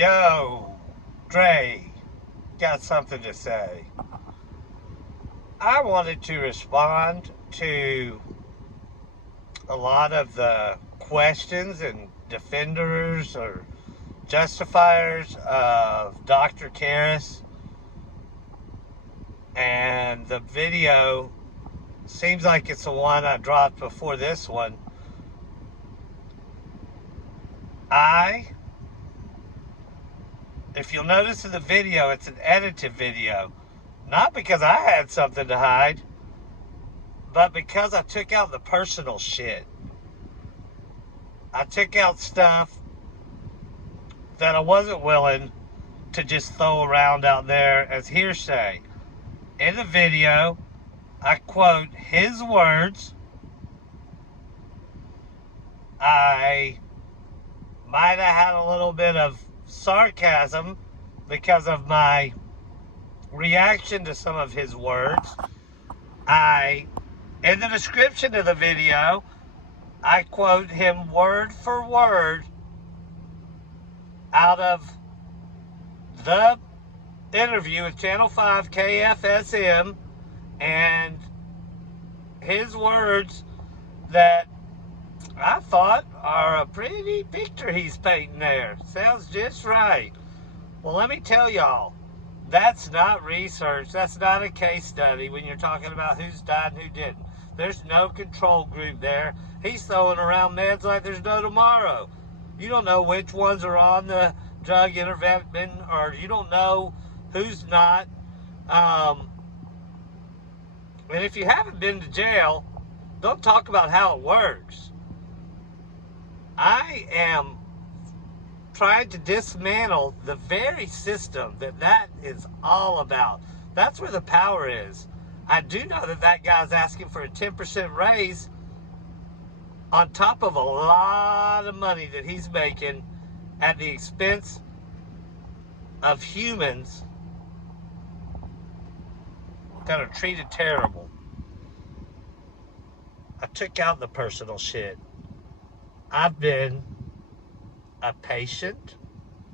Yo, Dre, got something to say. I wanted to respond to a lot of the questions and defenders or justifiers of Dr. Karas, and the video seems like it's the one I dropped before this one. If you'll notice in the video, it's an edited video. Not because I had something to hide, but because I took out the personal shit. I took out stuff that I wasn't willing to just throw around out there as hearsay. In the video, I quote his words. I might have had a little bit of sarcasm because of my reaction to some of his words. In the description of the video, I quote him word for word out of the interview with Channel 5 KFSM, and his words that I thought are a pretty picture he's painting there. Sounds just right. Well, let me tell y'all, that's not research. That's not a case study when you're talking about who's died and who didn't. There's no control group there. He's throwing around meds like there's no tomorrow. You don't know which ones are on the drug intervention, or you don't know who's not. And if you haven't been to jail, don't talk about how it works. I am trying to dismantle the very system that is all about. That's where the power is. I do know that guy's asking for a 10% raise on top of a lot of money that he's making at the expense of humans that are treated terrible. I took out the personal shit. I've been a patient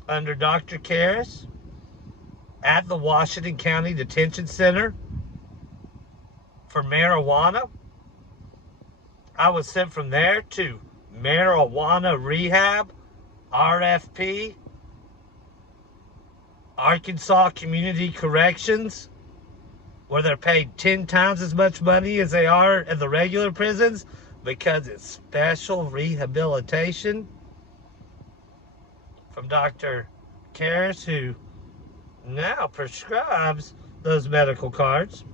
under Dr. Karas at the Washington County Detention Center for marijuana. I was sent from there to marijuana rehab, RFP, Arkansas Community Corrections, where they're paid 10 times as much money as they are at the regular prisons because it's special rehabilitation from Dr. Karas, who now prescribes those medical cards.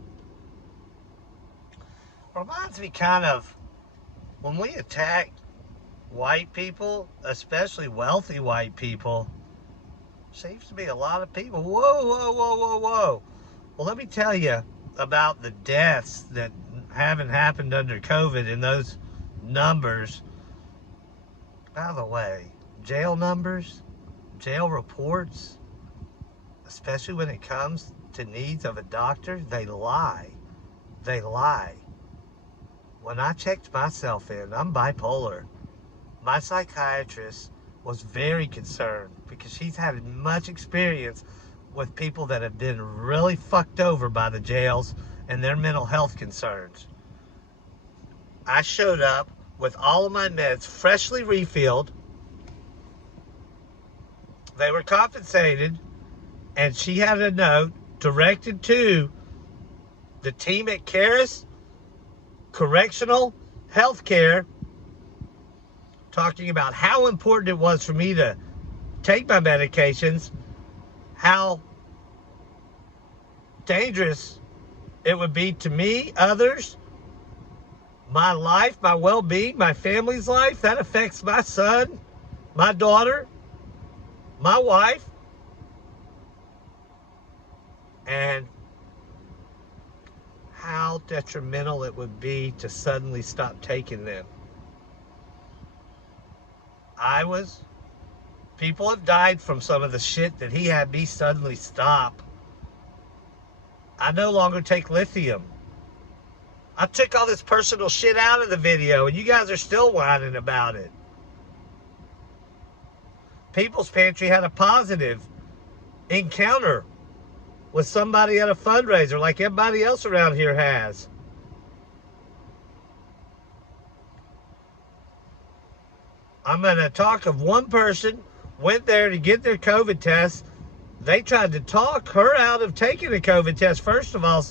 Reminds me kind of when we attack white people, especially wealthy white people. Seems to be a lot of people. Whoa. Well, let me tell you about the deaths that haven't happened under COVID and those numbers. By the way, jail numbers, jail reports, especially when it comes to needs of a doctor, they lie. They lie. When I checked myself in, I'm bipolar. My psychiatrist was very concerned because she's had much experience with people that have been really fucked over by the jails and their mental health concerns. I showed up with all of my meds freshly refilled. They were compensated, and she had a note directed to the team at Karas Correctional Healthcare, talking about how important it was for me to take my medications, how dangerous it would be to me, others, my life, my well-being, my family's life. That affects my son, my daughter, my wife, and how detrimental it would be to suddenly stop taking them. People have died from some of the shit that he had me suddenly stop. I no longer take lithium. I took all this personal shit out of the video, and you guys are still whining about it. People's Pantry had a positive encounter with somebody at a fundraiser like everybody else around here has. I'm going to talk of one person went there to get their COVID test. They tried to talk her out of taking a COVID test. First of all,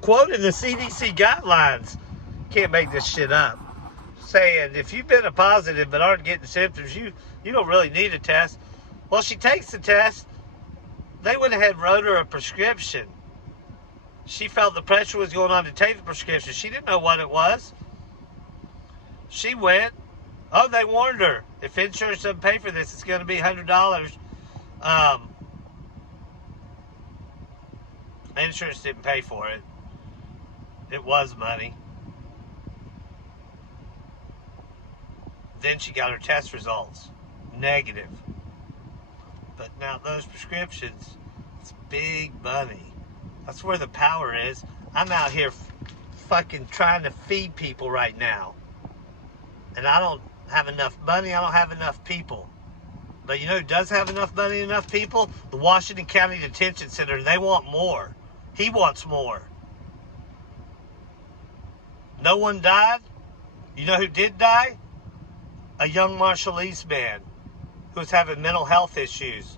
quoting the CDC guidelines. Can't make this shit up. Saying if you've been a positive but aren't getting symptoms, you don't really need a test. Well, she takes the test. They went ahead and wrote her a prescription. She felt the pressure was going on to take the prescription. She didn't know what it was. She went. Oh, they warned her. If insurance doesn't pay for this, it's going to be $100. Insurance didn't pay for it. It was money. Then she got her test results. Negative. But now those prescriptions, it's big money. That's where the power is. I'm out here fucking trying to feed people right now. And I don't have enough money. I don't have enough people. But you know who does have enough money, enough people? The Washington County Detention Center. They want more. He wants more. No one died. You know who did die? A young Marshallese man who was having mental health issues.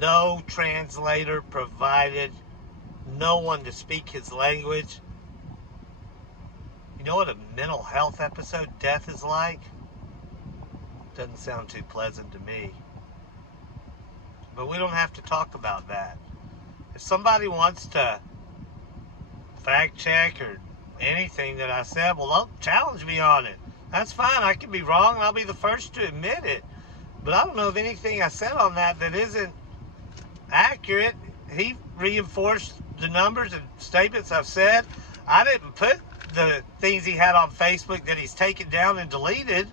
No translator provided. No one to speak his language. You know what a mental health episode death is like? Doesn't sound too pleasant to me. But we don't have to talk about that. If somebody wants to fact check or anything that I said, well, they'll challenge me on it. That's fine. I can be wrong, and I'll be the first to admit it. But I don't know of anything I said on that isn't accurate. He reinforced the numbers and statements I've said. I didn't put the things he had on Facebook that he's taken down and deleted.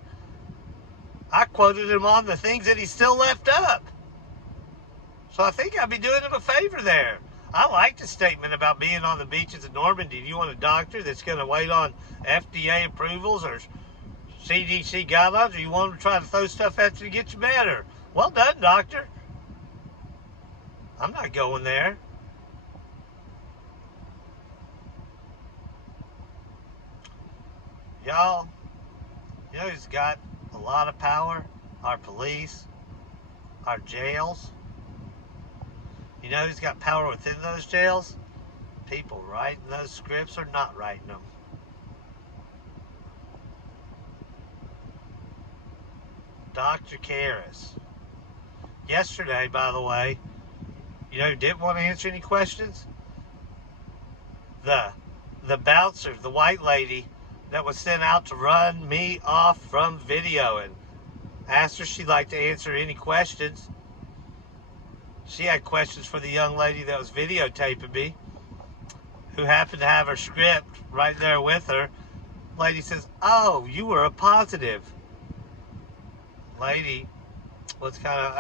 I quoted him on the things that he still left up. So I think I'd be doing him a favor there. I liked his statement about being on the beaches of Normandy. Do you want a doctor that's going to wait on FDA approvals or CDC guidelines, or you want to try to throw stuff at you to get you better? Well done, doctor. I'm not going there. Y'all, you know who's got a lot of power? Our police, our jails. You know who's got power within those jails? People writing those scripts or not writing them. Dr. Karas. Yesterday, by the way, you know who didn't want to answer any questions? The bouncer, the white lady that was sent out to run me off from videoing. Asked her if she'd like to answer any questions. She had questions for the young lady that was videotaping me, who happened to have her script right there with her. Lady says, "Oh, you were a positive." Lady was kind of,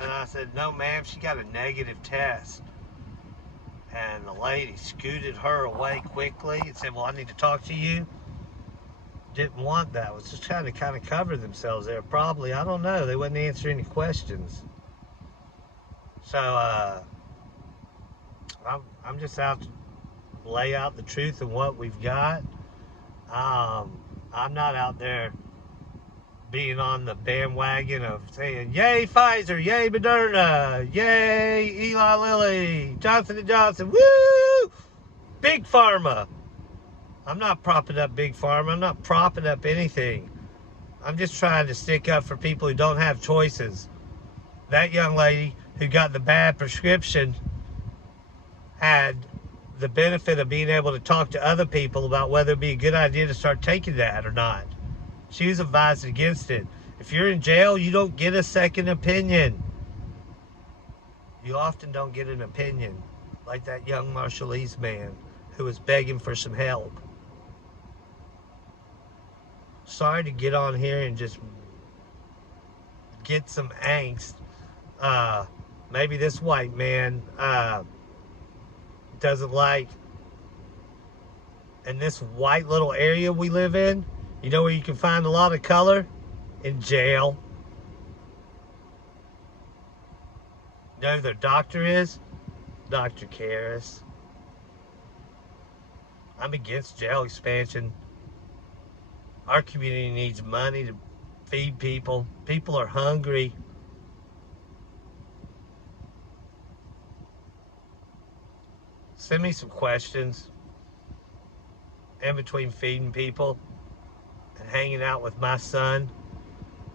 and I said, "No, ma'am, she got a negative test." And the lady scooted her away quickly and said, "Well, I need to talk to you." Didn't want that. Was just trying to kind of cover themselves there. Probably, I don't know. They wouldn't answer any questions. So, I'm just out to lay out the truth of what we've got. I'm not out there being on the bandwagon of saying, yay Pfizer, yay Moderna, yay Eli Lilly, Johnson & Johnson, woo, Big Pharma. I'm not propping up Big Pharma. I'm not propping up anything. I'm just trying to stick up for people who don't have choices. That young lady who got the bad prescription had the benefit of being able to talk to other people about whether it'd be a good idea to start taking that or not. She was advised against it. If you're in jail, you don't get a second opinion. You often don't get an opinion, like that young Marshallese man who was begging for some help. Sorry to get on here and just get some angst. Maybe this white man doesn't like, in this white little area we live in, you know where you can find a lot of color? In jail. You know who their doctor is? Dr. Karas. I'm against jail expansion. Our community needs money to feed people. People are hungry. Send me some questions in between feeding people and hanging out with my son,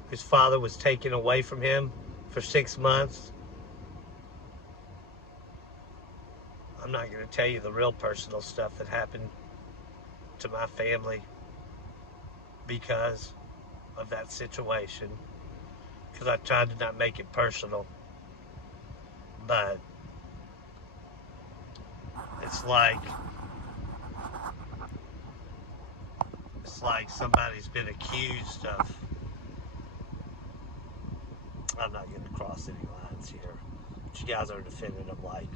whose father was taken away from him for 6 months. I'm not going to tell you the real personal stuff that happened to my family because of that situation, because I tried to not make it personal. But it's like somebody's been accused of. I'm not going to cross any lines here, but you guys are defending them like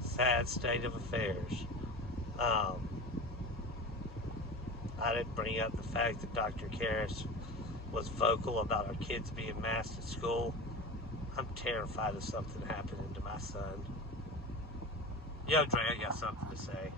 sad state of affairs. I didn't bring up the fact that Dr. Karas was vocal about our kids being masked at school. I'm terrified of something happening to my son. Yo, Dre, I got something to say.